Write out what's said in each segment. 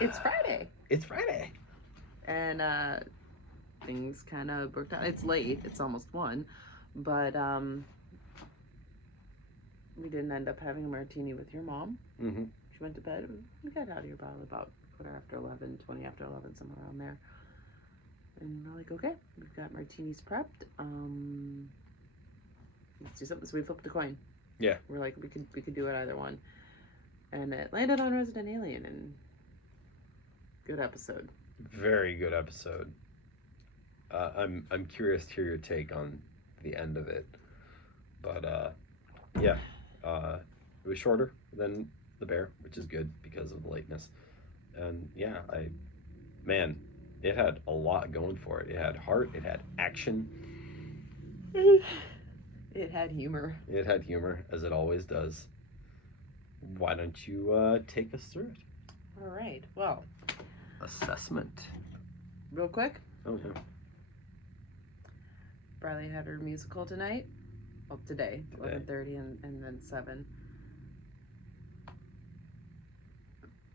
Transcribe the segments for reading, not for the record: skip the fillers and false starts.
It's Friday. It's Friday. And things kind of worked out. It's late. It's almost 1. But we didn't end up having a martini with your mom. Mm-hmm. She went to bed. We got out of here probably about 20 after 11, somewhere around there. And we're like, okay, we've got martinis prepped. Let's do something. So we flipped a coin. Yeah. We're like, we could do it either one. And it landed on Resident Alien, and good episode. Very good episode. I'm curious to hear your take on the end of it, but yeah, it was shorter than The Bear, which is good because of the lateness, and yeah, it had a lot going for it. It had heart, it had action, it had humor. It had humor, as it always does. Why don't you take us through it? All right. Well, assessment. Real quick. Oh yeah. Briley had her musical tonight. Well, today. 11:30 and then 7.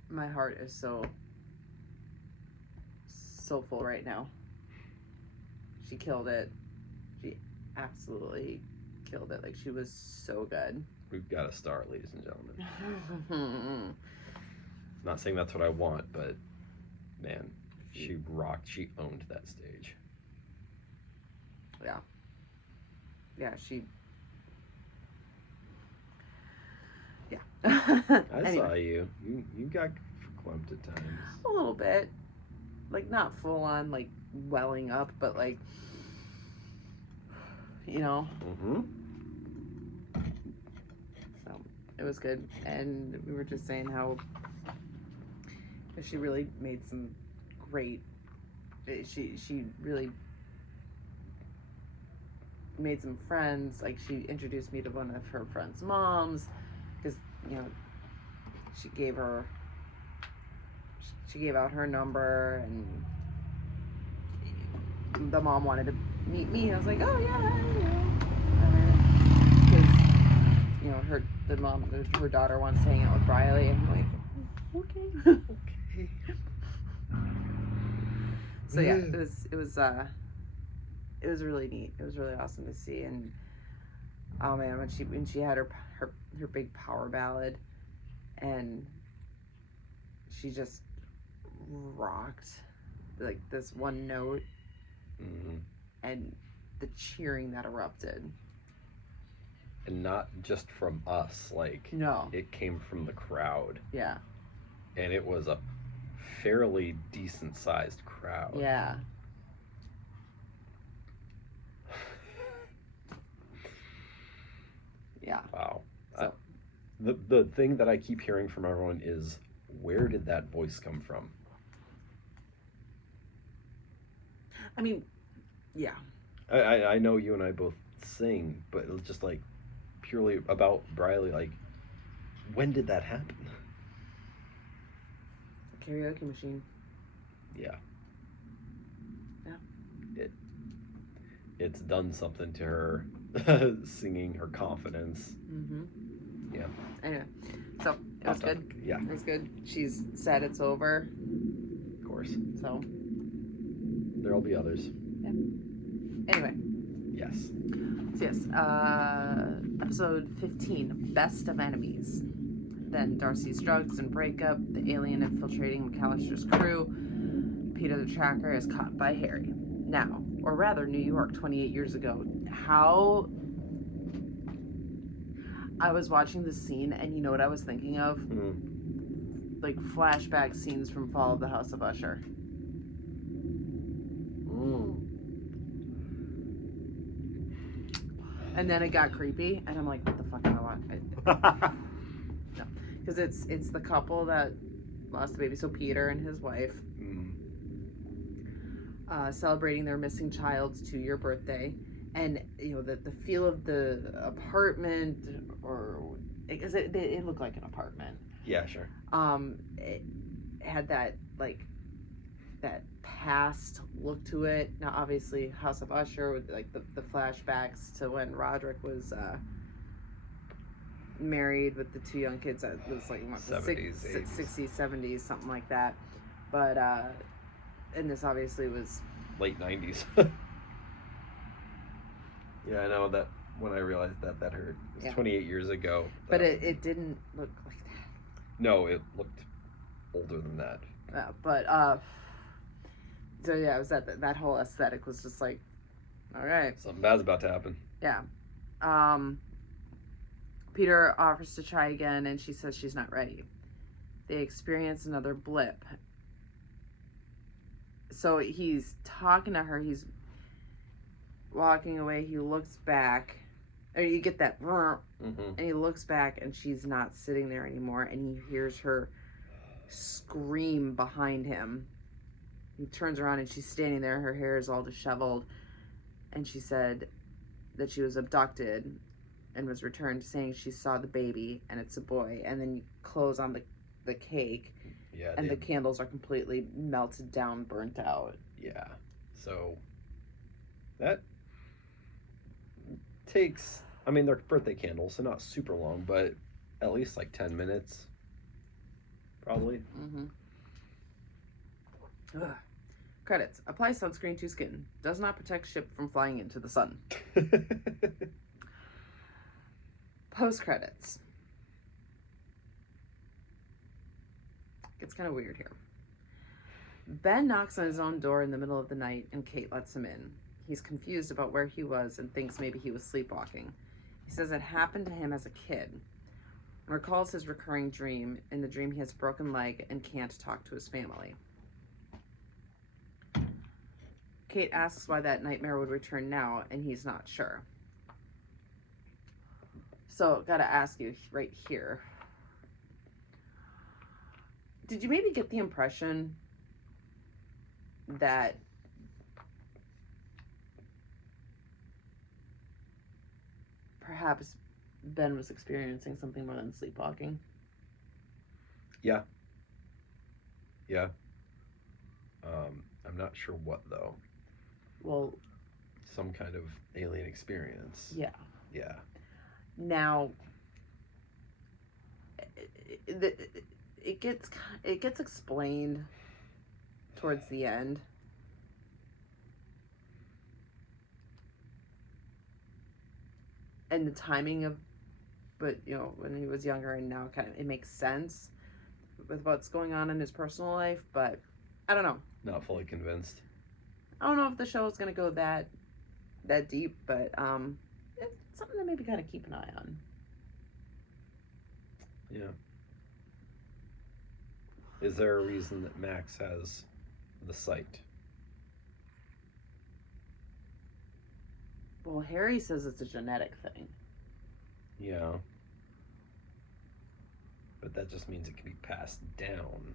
My heart is so full right now. She killed it. She absolutely killed it. Like, she was so good. We've got a star, ladies and gentlemen. Not saying that's what I want, but man, she rocked. She owned that stage. Yeah. Yeah, she... Yeah. I saw you. You got clumped at times. A little bit. Like, not full on, like, welling up, but, like, you know. Mm-hmm. So, it was good. And we were just saying how she really made some great... She really made some friends. Like, she introduced me to one of her friends' moms, because, you know, she gave out her number, and the mom wanted to meet me. I was like, oh yeah, because, you know, her daughter wants to hang out with Briley, and I'm like, okay. Okay. So yeah, it was really neat. It was really awesome to see. And oh man, when she had her big power ballad, and she just rocked, like, this one note, Mm-hmm. and the cheering that erupted. And not just from us, like, no, it came from the crowd. Yeah. And it was a fairly decent sized crowd. Yeah. Yeah. Wow. So. The thing that I keep hearing from everyone is, where did that voice come from? I mean, yeah. I know you and I both sing, but it was just like purely about Briley. Like, when did that happen? Karaoke machine. Yeah. Yeah. It's done something to her singing, her confidence. Mm-hmm. Yeah. Anyway, so it was good. Yeah. It was good. She's said it's over. Of course. So. There'll be others. Yeah. Anyway. Yes. So yes. Episode 15, Best of Enemies. Then Darcy's drugs and breakup, the alien infiltrating McAllister's crew, Peter the Tracker is caught by Harry. Now, or rather New York 28 years ago. How... I was watching this scene, and you know what I was thinking of? Mm. Like, flashback scenes from Fall of the House of Usher. And then it got creepy, and I'm like, what the fuck am I watching? No, because it's the couple that lost the baby, so Peter and his wife, celebrating their missing child's 2-year birthday, and you know the feel of the apartment, or because it looked like an apartment. Yeah, sure. It had that, like, that past look to it. Now, obviously, House of Usher with, like, the flashbacks to when Roderick was married with the 2 young kids. It was like what, the 70s, 60s, 70s, something like that. But and this obviously was late 90s. Yeah, I know that when I realized that hurt. It was 28 years ago. But it didn't look like that. No, it looked older than that. So yeah, it was that whole aesthetic was just like, all right. Something bad's about to happen. Yeah. Peter offers to try again, and she says she's not ready. They experience another blip. So he's talking to her. He's walking away. He looks back. Or you get that. And he looks back, and she's not sitting there anymore. And he hears her scream behind him. He turns around, and she's standing there. Her hair is all disheveled. And she said that she was abducted and was returned, saying she saw the baby and it's a boy. And then you close on the cake, and the candles are completely melted down, burnt out. Yeah. So that takes, I mean, they're birthday candles, so not super long, but at least like 10 minutes, probably. Ugh. Credits. Apply sunscreen to skin. Does not protect ship from flying into the sun. Post credits. Gets kind of weird here. Ben knocks on his own door in the middle of the night, and Kate lets him in. He's confused about where he was and thinks maybe he was sleepwalking. He says it happened to him as a kid. And recalls his recurring dream. In the dream, he has a broken leg and can't talk to his family. Kate asks why that nightmare would return now, and he's not sure. So, gotta ask you right here. Did you maybe get the impression that perhaps Ben was experiencing something more than sleepwalking? Yeah. I'm not sure what, though. Well, some kind of alien experience. Yeah. Now, it gets explained towards the end. And the timing of, but when he was younger and now kind of it makes sense with what's going on in his personal life, but I don't know. Not fully convinced. I don't know if the show is going to go that deep, but it's something to maybe kind of keep an eye on. Yeah. Is there a reason that Max has the sight? Well, Harry says it's a genetic thing. Yeah. But that just means it can be passed down.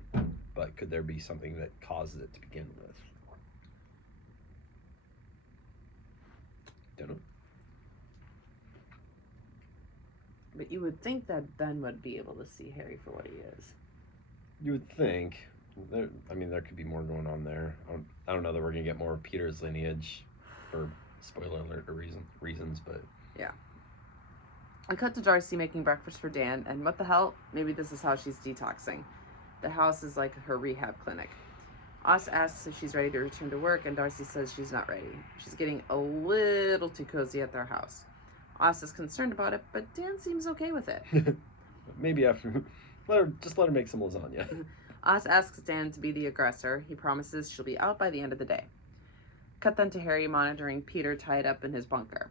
But could there be something that causes it to begin with? Don't know. But you would think that Ben would be able to see Harry for what he is. You would think. There could be more going on there. I don't know that we're going to get more of Peter's lineage for spoiler alert or reasons, but... Yeah. I cut to Darcy making breakfast for Dan, and what the hell? Maybe this is how she's detoxing. The house is like her rehab clinic. Oz asks if she's ready to return to work, and Darcy says she's not ready. She's getting a little too cozy at their house. Oz is concerned about it, but Dan seems okay with it. Maybe after... let her make some lasagna. Oz asks Dan to be the aggressor. He promises she'll be out by the end of the day. Cut then to Harry monitoring Peter tied up in his bunker.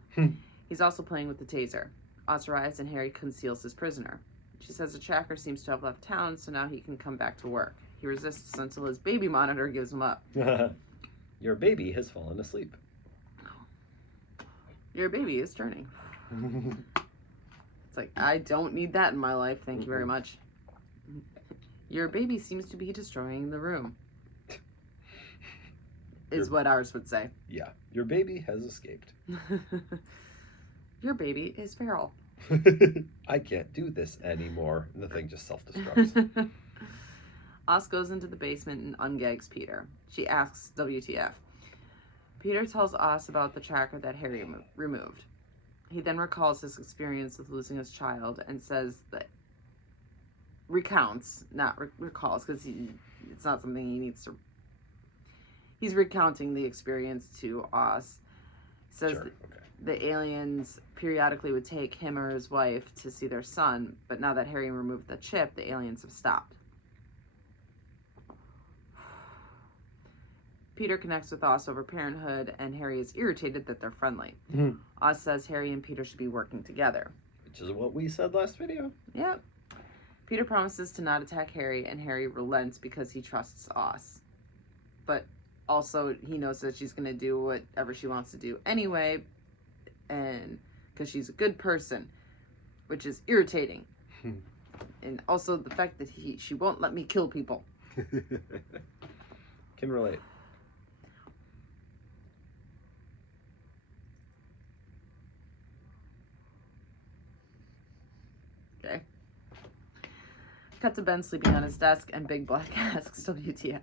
He's also playing with the taser. Oz arrives and Harry conceals his prisoner. She says the tracker seems to have left town, so now he can come back to work. He resists until his baby monitor gives him up. Your baby has fallen asleep. Your baby is turning. It's like, I don't need that in my life, thank you very much. Your baby seems to be destroying the room. Is what ours would say. Yeah. Your baby has escaped. Your baby is feral. I can't do this anymore. And the thing just self-destructs. Oz goes into the basement and ungags Peter. She asks WTF. Peter tells Oz about the tracker that Harry removed. He then recalls his experience with losing his child and says that recalls, because it's not something he needs to. He's recounting the experience to Oz. Says Sure. Okay. the aliens periodically would take him or his wife to see their son, but now that Harry removed the chip, the aliens have stopped. Peter connects with Oz over parenthood, and Harry is irritated that they're friendly. Oz says Harry and Peter should be working together. Which is what we said last video. Yep. Peter promises to not attack Harry, and Harry relents because he trusts Oz. But also, he knows that she's going to do whatever she wants to do anyway, and because she's a good person, which is irritating. And also the fact that she won't let me kill people. Can relate. Okay. Cut to Ben sleeping on his desk, and Big Black asks WTF.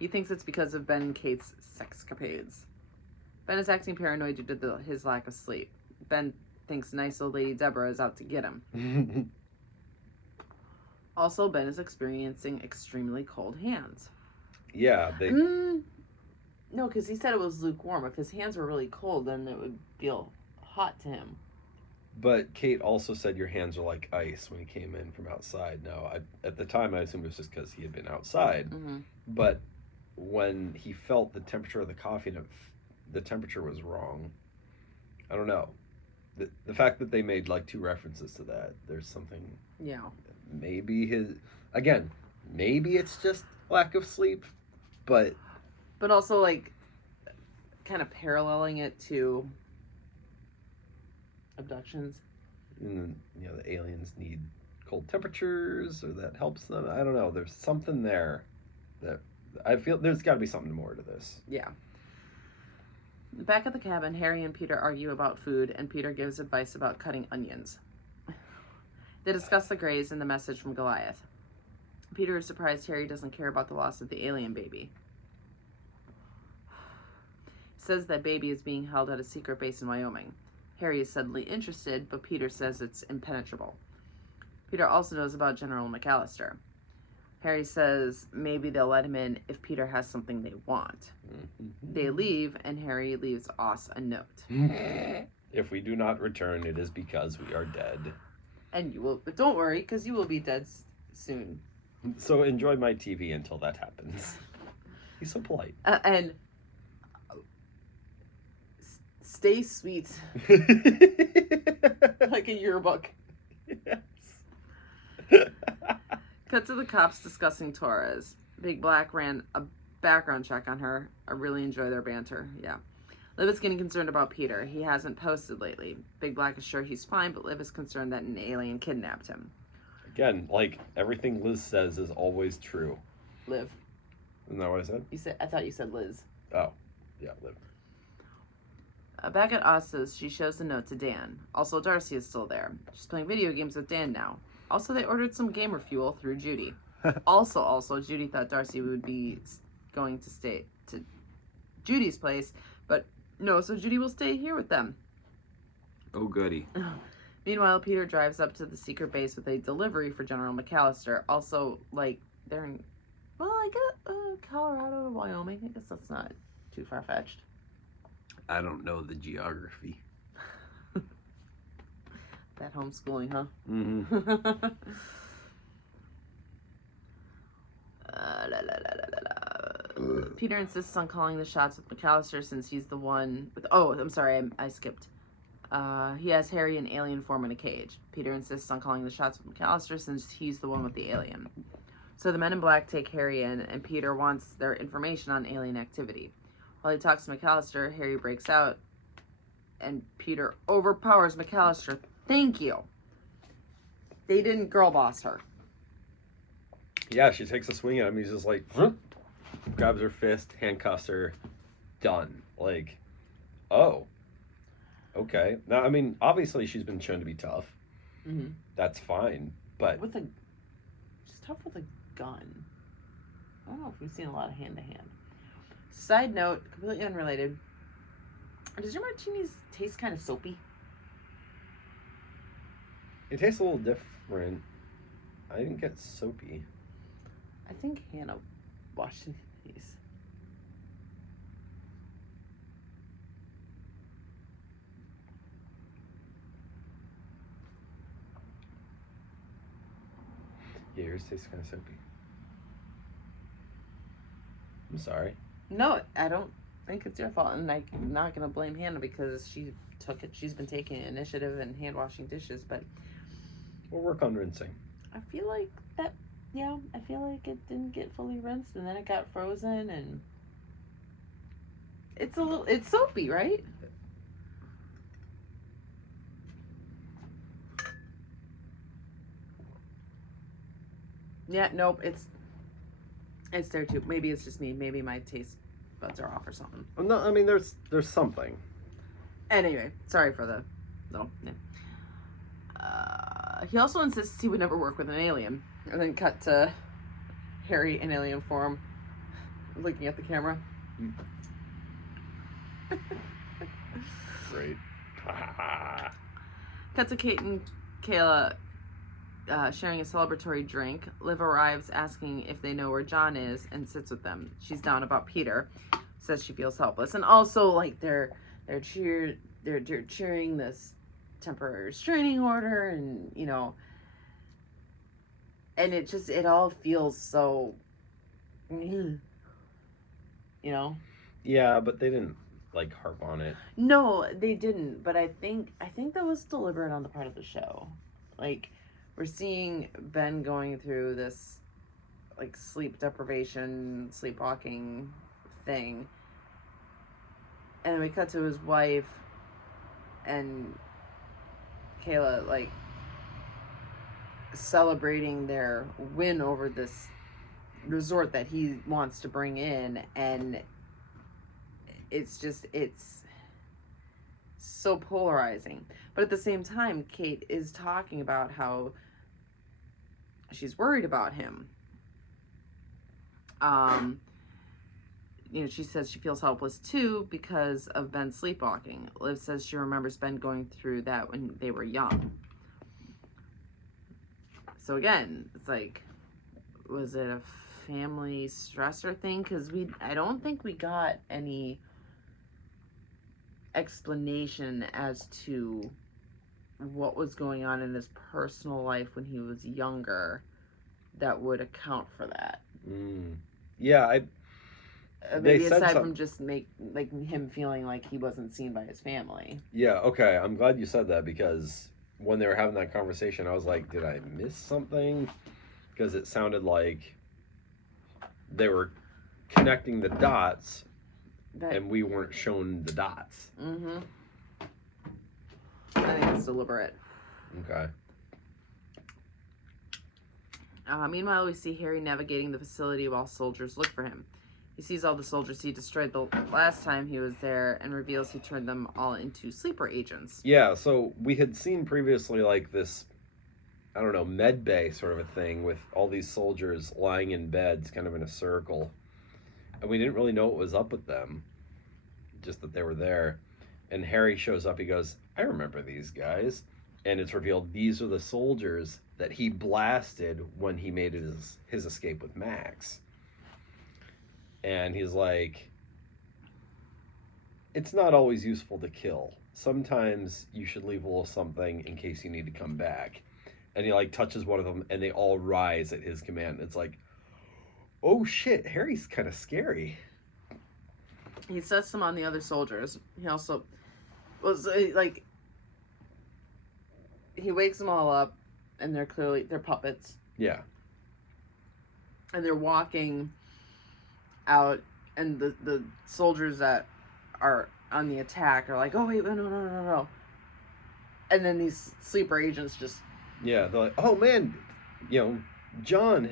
He thinks it's because of Ben and Kate's sexcapades. Ben is acting paranoid due to his lack of sleep. Ben thinks nice old lady Deborah is out to get him. Also, Ben is experiencing extremely cold hands. Yeah, they... No, because he said it was lukewarm. If his hands were really cold, then it would feel hot to him. But Kate also said your hands are like ice when he came in from outside. Now, at the time, I assumed it was just because he had been outside. Mm-hmm. But when he felt the temperature of the coffee, the temperature was wrong. I don't know. The fact that they made like 2 references to that, there's something... Yeah. Maybe maybe it's just lack of sleep, but also, like, kind of paralleling it to abductions. And, the aliens need cold temperatures, or that helps them. I don't know. There's something there that I feel there's got to be something more to this. Yeah. Back at the cabin, Harry and Peter argue about food, and Peter gives advice about cutting onions. They discuss the Greys and the message from Goliath. Peter is surprised Harry doesn't care about the loss of the alien baby. He says that baby is being held at a secret base in Wyoming. Harry is suddenly interested, but Peter says it's impenetrable. Peter also knows about General McAllister. Harry says maybe they'll let him in if Peter has something they want. They leave, and Harry leaves Oz a note. If we do not return, it is because we are dead. And you will, but don't worry, because you will be dead soon. So enjoy my TV until that happens. He's so polite. And stay sweet. Like a yearbook. Yes. Cut to the cops discussing Torres. Big Black ran a background check on her. I really enjoy their banter. Yeah. Liv is getting concerned about Peter. He hasn't posted lately. Big Black is sure he's fine, but Liv is concerned that an alien kidnapped him. Again, like, everything Liz says is always true. Liv. Isn't that what I said? I thought you said Liz. Oh, yeah, Liv. Back at Osta's, she shows the note to Dan. Also, Darcy is still there. She's playing video games with Dan now. Also, they ordered some gamer fuel through Judy. Also, Judy thought Darcy would be going to stay to Judy's place, but no, so Judy will stay here with them. Oh, goody. Meanwhile, Peter drives up to the secret base with a delivery for General McAllister. Also, like, they're in, well, I guess, Colorado to Wyoming. I guess that's not too far-fetched. I don't know the geography. That homeschooling, huh? Mm-hmm. Peter insists on calling the shots with McAllister since he's the one with... Oh, I'm sorry, I skipped. He has Harry in alien form in a cage. Peter insists on calling the shots with McAllister since he's the one with the alien. So the men in black take Harry in, and Peter wants their information on alien activity. While he talks to McAllister, Harry breaks out, and Peter overpowers McAllister. Thank you. They didn't girl boss her. Yeah, she takes a swing at him. He's just like, grabs her fist, handcuffs her, done. Like, oh, okay. Now, I mean, obviously she's been shown to be tough. Mm-hmm. That's fine, but she's tough with a gun. I don't know if we've seen a lot of hand-to-hand. Side note, completely unrelated. Does your martinis taste kind of soapy? It tastes a little different. I didn't get soapy. I think Hannah washed these. Yeah, yours tastes kind of soapy. I'm sorry. No, I don't think it's your fault, and I'm not gonna blame Hannah because she took it. She's been taking initiative and hand washing dishes, but We'll work on rinsing. I feel like that. Yeah, I feel like it didn't get fully rinsed, and then it got frozen, and it's soapy, right? Yeah, nope, it's there too. Maybe it's just me. Maybe my taste buds are off or something. No, I mean there's something. Anyway, sorry for the no. He also insists he would never work with an alien, and then cut to Harry in alien form, looking at the camera. Great. Cut to Kate and Kayla sharing a celebratory drink. Liv arrives asking if they know where John is and sits with them. She's down about Peter, says she feels helpless, and also like they're cheering this temporary restraining order, and you know, and it all feels so, you know. Yeah, but they didn't like harp on it. No, they didn't, but I think that was deliberate on the part of the show. Like, we're seeing Ben going through this like sleep deprivation, sleepwalking thing, and then we cut to his wife and Kayla like celebrating their win over this resort that he wants to bring in, and it's so polarizing. But at the same time, Kate is talking about how she's worried about him. You know, she says she feels helpless too because of Ben sleepwalking. Liv says she remembers Ben going through that when they were young. So again, it's like, was it a family stressor thing? Because I don't think we got any explanation as to what was going on in his personal life when he was younger that would account for that. Yeah, maybe aside from just like him feeling like he wasn't seen by his family. Yeah, okay. I'm glad you said that, because when they were having that conversation, I was like, did I miss something? Because it sounded like they were connecting the dots, and we weren't shown the dots. Mm-hmm. I think it's deliberate. Okay. Meanwhile, we see Harry navigating the facility while soldiers look for him. He sees all the soldiers he destroyed the last time he was there and reveals he turned them all into sleeper agents. Yeah, so we had seen previously like this, I don't know, med bay sort of a thing with all these soldiers lying in beds kind of in a circle. And we didn't really know what was up with them, just that they were there. And Harry shows up, he goes, I remember these guys. And it's revealed these are the soldiers that he blasted when he made his escape with Max. And he's like, it's not always useful to kill. Sometimes you should leave a little something in case you need to come back. And he like touches one of them and they all rise at his command. It's like, oh shit, Harry's kind of scary. He sets them on the other soldiers. He also was like, he wakes them all up and they're puppets. Yeah. And they're walking out, and the soldiers that are on the attack are like, oh wait, no. And then these sleeper agents just... Yeah, they're like, oh man, you know, John,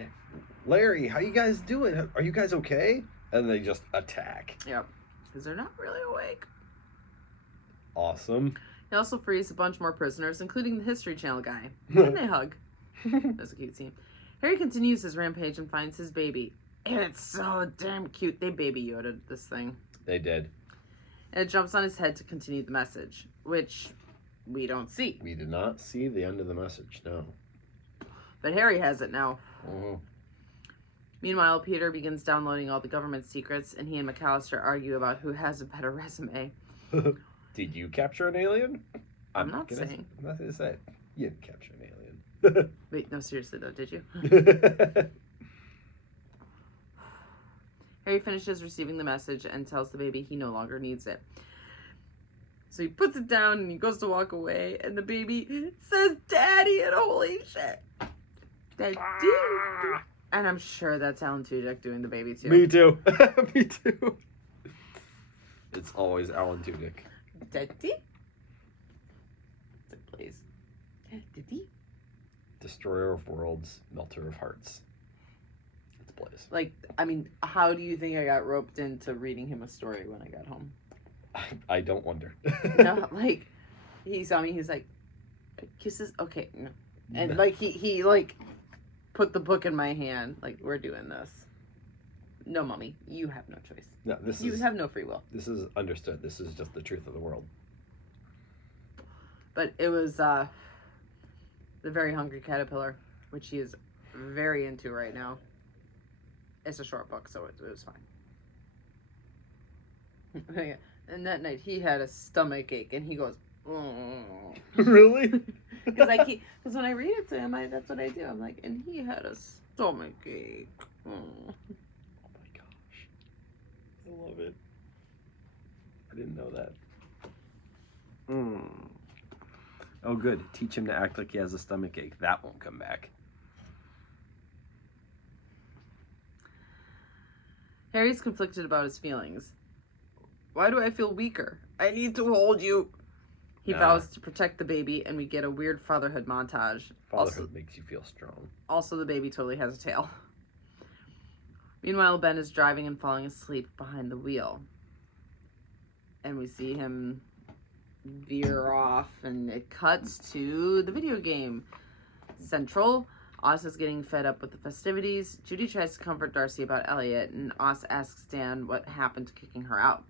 Larry, how you guys doing? Are you guys okay? And they just attack. Yep. Because they're not really awake. Awesome. He also frees a bunch more prisoners, including the History Channel guy. And they hug. That's a cute scene. Harry continues his rampage and finds his baby. And it's so damn cute. They Baby Yoda'd this thing. They did. And it jumps on his head to continue the message, which we don't see. We did not see the end of the message, no. But Harry has it now. Mm-hmm. Meanwhile, Peter begins downloading all the government secrets, and he and McAllister argue about who has a better resume. Did you capture an alien? I'm not saying. I'm not going to say it. You didn't capture an alien. Wait, no, seriously though, did you? Harry finishes receiving the message and tells the baby he no longer needs it. So he puts it down and he goes to walk away, and the baby says, "Daddy," and holy shit. Daddy. And I'm sure that's Alan Tudyk doing the baby too. Me too. Me too. It's always Alan Tudyk. Daddy. Please. Daddy. Destroyer of worlds, melter of hearts. It's Blaze. Like, I mean, how do you think I got roped into reading him a story when I got home? I don't wonder. No, like, he saw me, he's like, kisses? Okay, no. And, like, he like, put the book in my hand, like, we're doing this. No, Mommy, you have no choice. No, you have no free will. This is understood. This is just the truth of the world. But it was, The Very Hungry Caterpillar, which he is very into right now. It's a short book, so it was fine. And that night, he had a stomach ache, and he goes, "Oh." Really? Because when I read it to him, that's what I do. I'm like, and he had a stomach ache. Oh. Oh my gosh. I love it. I didn't know that. Oh, good. Teach him to act like he has a stomach ache. That won't come back. Harry's conflicted about his feelings. Why do I feel weaker? I need to hold you. He vows to protect the baby, and we get a weird fatherhood montage. Fatherhood makes you feel strong. Also, the baby totally has a tail. Meanwhile, Ben is driving and falling asleep behind the wheel. And we see him veer off, and it cuts to the video game central. Oz is getting fed up with the festivities. Judy tries to comfort Darcy about Elliot, and Oz asks Dan what happened to kicking her out.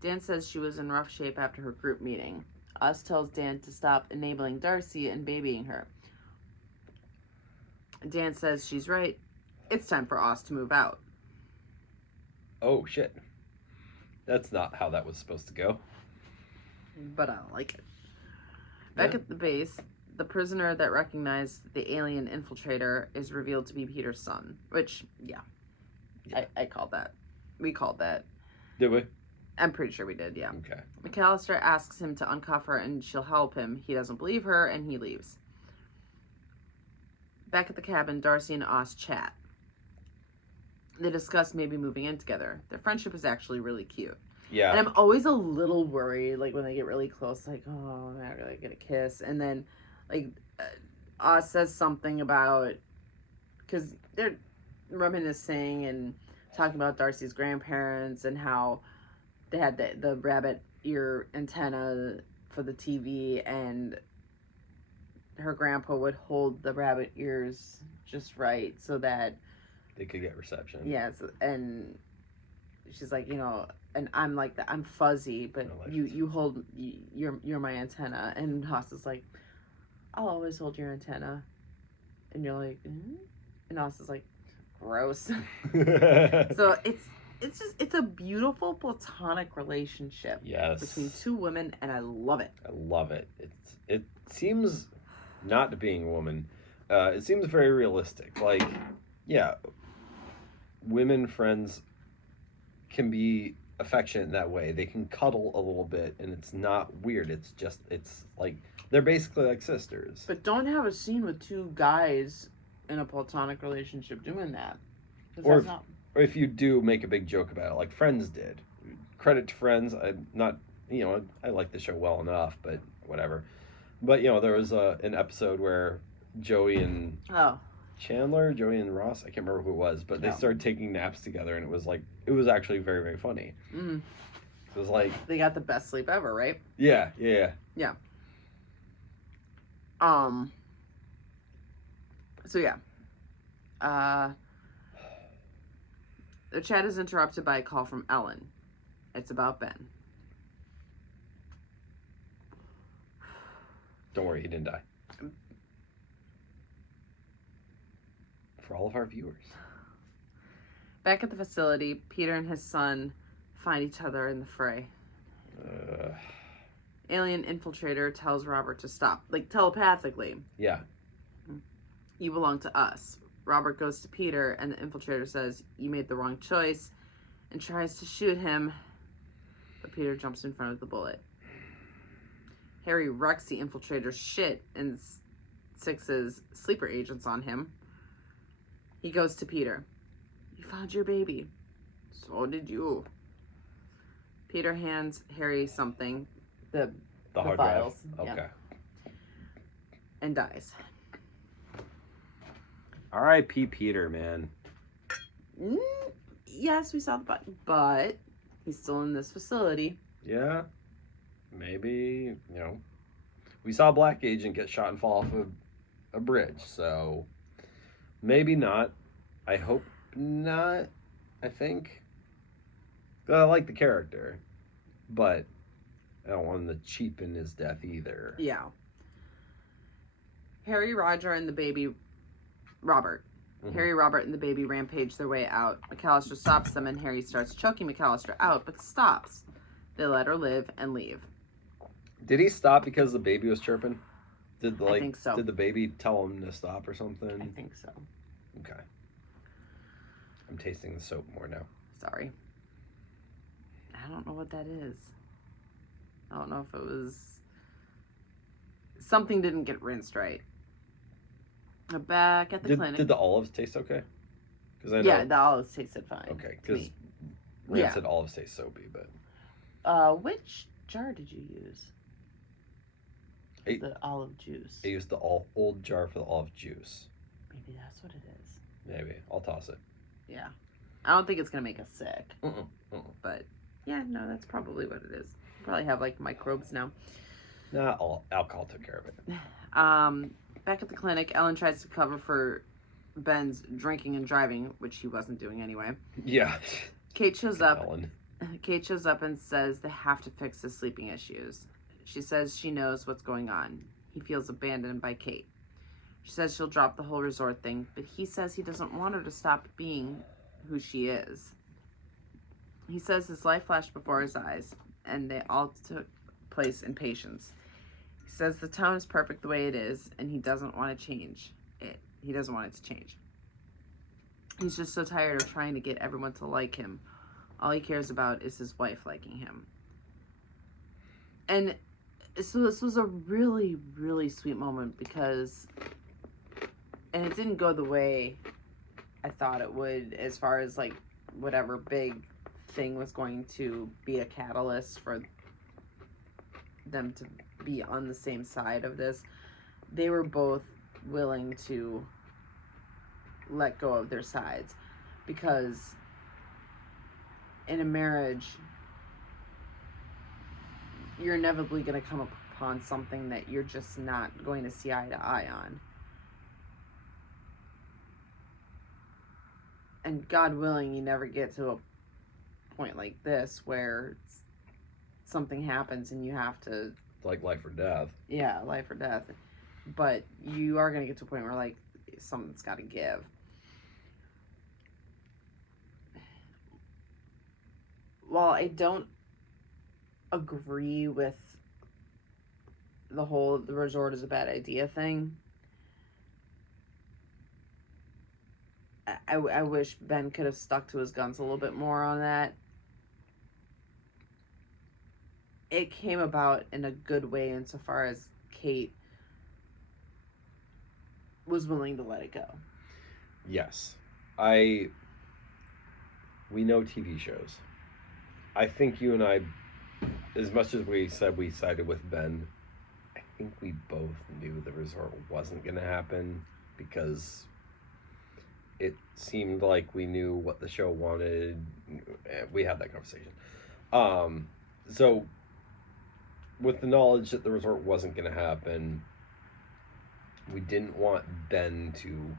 Dan says she was in rough shape after her group meeting. Oz tells Dan to stop enabling Darcy and babying her. Dan says she's right. It's time for Oz to move out. Oh, shit. That's not how that was supposed to go. But I don't like it. Back at the base, the prisoner that recognized the alien infiltrator is revealed to be Peter's son. Which, yeah. I called that. We called that. Did we? I'm pretty sure we did, yeah. Okay. McAllister asks him to uncuff her and she'll help him. He doesn't believe her and he leaves. Back at the cabin, Darcy and Oz chat. They discuss maybe moving in together. Their friendship is actually really cute. Yeah. And I'm always a little worried, like, when they get really close, like, oh, I'm not gonna get a kiss. And then, like, Oz says something about, because they're reminiscing and talking about Darcy's grandparents and how they had the rabbit ear antenna for the TV, and her grandpa would hold the rabbit ears just right so that they could get reception. Yes, and she's like, and I'm like that. I'm fuzzy, but you hold you're my antenna. And Haas is like, I'll always hold your antenna. And you're like, and Haas is like, gross. So it's a beautiful platonic relationship. Yes. Between two women, and I love it. I love it. It seems, not being a woman, it seems very realistic. Like, yeah, women friends can be affectionate in that way. They can cuddle a little bit, and it's not weird. It's like they're basically like sisters. But don't have a scene with two guys in a platonic relationship doing that. Or if you do, make a big joke about it, like Friends did. Credit to Friends. I'm not, I like the show well enough, but whatever. But there was an episode where Joey and Joey and Ross, I can't remember who it was, but they started taking naps together, and it was actually very, very funny. Mm-hmm. It was like they got the best sleep ever, right? Yeah. So yeah. The chat is interrupted by a call from Ellen. It's about Ben. Don't worry, he didn't die. For all of our viewers. Back at the facility, Peter and his son find each other in the fray. Alien infiltrator tells Robert to stop, like telepathically. Yeah. You belong to us. Robert goes to Peter, and the infiltrator says, you made the wrong choice, and tries to shoot him, but Peter jumps in front of the bullet. Harry wrecks the infiltrator's shit and sixes sleeper agents on him. He goes to Peter. You found your baby. So did you. Peter hands Harry something, the hard files. drive. Okay. Yeah, and dies. R.I.P. Peter, man. Yes, we saw the button, but he's still in this facility. Yeah. Maybe, we saw a black agent get shot and fall off a bridge, so maybe not. I hope not, I think. I like the character, but I don't want him to cheapen his death either. Yeah. Harry, Roger, and the baby... Robert. Mm-hmm. Harry, Robert, and the baby rampage their way out. McAllister stops them, and Harry starts choking McAllister out, but stops. They let her live and leave. Did he stop because the baby was chirping? I think so. Did the baby tell him to stop or something? I think so. Okay. I'm tasting the soap more now. Sorry. I don't know what that is. I don't know if it was... Something didn't get rinsed right. We're back at the clinic. Did the olives taste okay? Because I know. Yeah, the olives tasted fine. Okay, because rancid olives taste soapy, but. Which jar did you use? The olive juice. I used the old jar for the olive juice. Maybe that's what it is. Maybe. I'll toss it. Yeah. I don't think it's going to make us sick. But, yeah, no, that's probably what it is. Probably have, like, microbes now. Nah, alcohol took care of it. Back at the clinic, Ellen tries to cover for Ben's drinking and driving, which he wasn't doing anyway. Yeah. Kate shows up. Ellen. Kate shows up and says they have to fix his sleeping issues. She says she knows what's going on. He feels abandoned by Kate. She says she'll drop the whole resort thing, but he says he doesn't want her to stop being who she is. He says his life flashed before his eyes, and they all took place in patience. He says the town is perfect the way it is, and he doesn't want to change it. He doesn't want it to change. He's just so tired of trying to get everyone to like him. All he cares about is his wife liking him. And so this was a really, really sweet moment because... And it didn't go the way I thought it would as far as, like, whatever big thing was going to be a catalyst for them to be on the same side of this. They were both willing to let go of their sides because in a marriage you're inevitably going to come upon something that you're just not going to see eye to eye on. And God willing, you never get to a point like this where something happens and you have to... Like life or death. Yeah, life or death. But you are going to get to a point where, like, something's got to give. While I don't agree with the resort is a bad idea thing, I wish Ben could have stuck to his guns a little bit more on that. It came about in a good way insofar as Kate was willing to let it go. Yes. We know TV shows. I think you and I, as much as we said we sided with Ben, I think we both knew the resort wasn't going to happen because it seemed like we knew what the show wanted. We had that conversation. So with the knowledge that the resort wasn't going to happen, we didn't want Ben to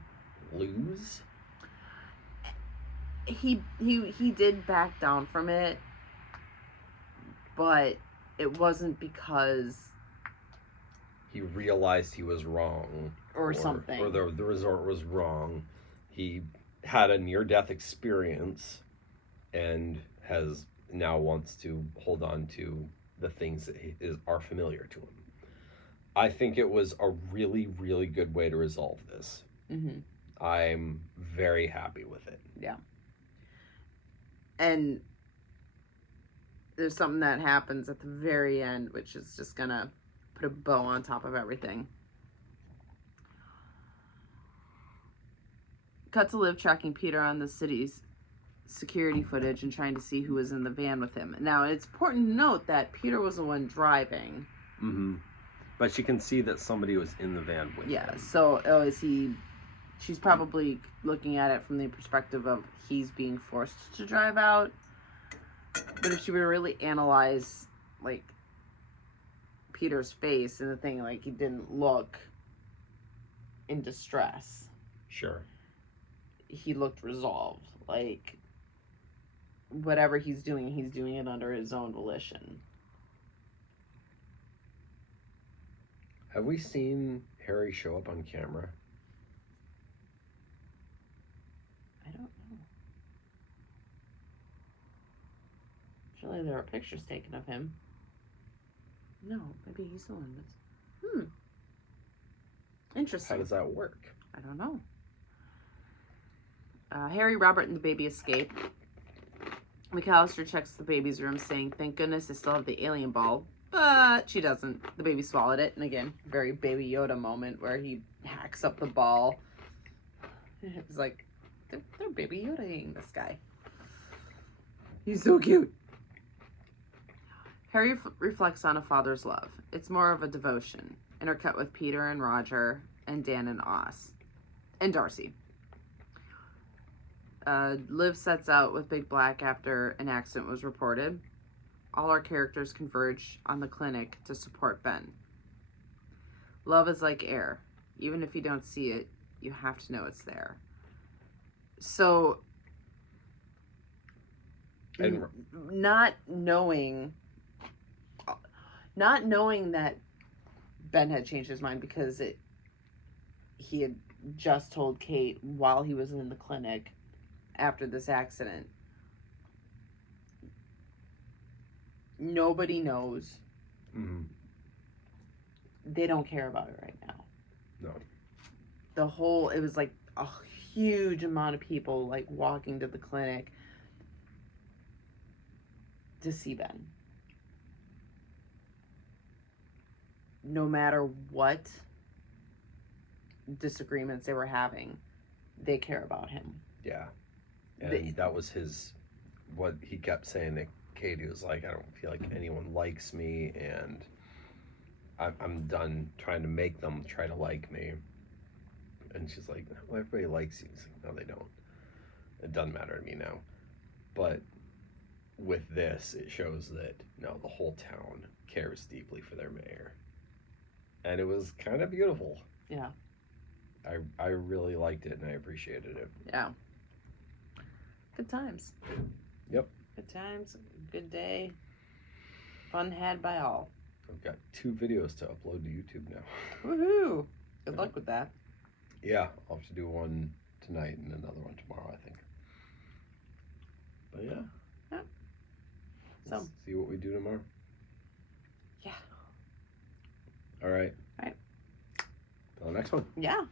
lose. He did back down from it, but it wasn't because he realized he was wrong. Or something. Or the resort was wrong. He had a near-death experience and has now wants to hold on to the things that are familiar to him. I think it was a really, really good way to resolve this. Mm-hmm. I'm very happy with it. Yeah. And there's something that happens at the very end, which is just gonna put a bow on top of everything. Cut to Liv tracking Peter on the city's security footage and trying to see who was in the van with him. Now, it's important to note that Peter was the one driving. Mm-hmm. But she can see that somebody was in the van with him. Yeah, so is he... She's probably looking at it from the perspective of he's being forced to drive out. But if she were to really analyze, like, Peter's face and the thing, like, he didn't look in distress. Sure. He looked resolved. Like, whatever he's doing it under his own volition. Have we seen Harry show up on camera? I don't know. Surely there are pictures taken of him. No, maybe he's the one that's... Interesting. How does that work? I don't know. Harry, Robert, and the baby escape. McAllister checks the baby's room, saying, "Thank goodness I still have the alien ball." But she doesn't. The baby swallowed it. And again, very Baby Yoda moment where he hacks up the ball. It's like, they're Baby Yoda-ing this guy. He's so cute. Harry reflects on a father's love. It's more of a devotion, intercut with Peter and Roger and Dan and Oz. And Darcy. Liv sets out with Big Black after an accident was reported. All our characters converge on the clinic to support Ben. Love is like air. Even if you don't see it, you have to know it's there. So, And not knowing that Ben had changed his mind because he had just told Kate while he was in the clinic after this accident. Nobody knows. mm-hmm. They don't care about it right now. No. It was like a huge amount of people like walking to the clinic to see Ben. No matter what disagreements they were having, they care about him. Yeah. And that was what he kept saying to Katie was like, I don't feel like anyone likes me, and I'm done trying to make them try to like me. And she's like, well, everybody likes you. He's like, no, they don't. It doesn't matter to me now. But with this, it shows that, no, the whole town cares deeply for their mayor. And it was kind of beautiful. Yeah. I really liked it, and I appreciated it. Yeah. Good times. Yep. Good times. Good day. Fun had by all. I've got 2 videos to upload to YouTube now. Woohoo! Good luck with that. Yeah, I'll have to do one tonight and another one tomorrow, I think. But yeah. Yeah. Let's see what we do tomorrow. Yeah. All right. All right. Till the next one. Yeah.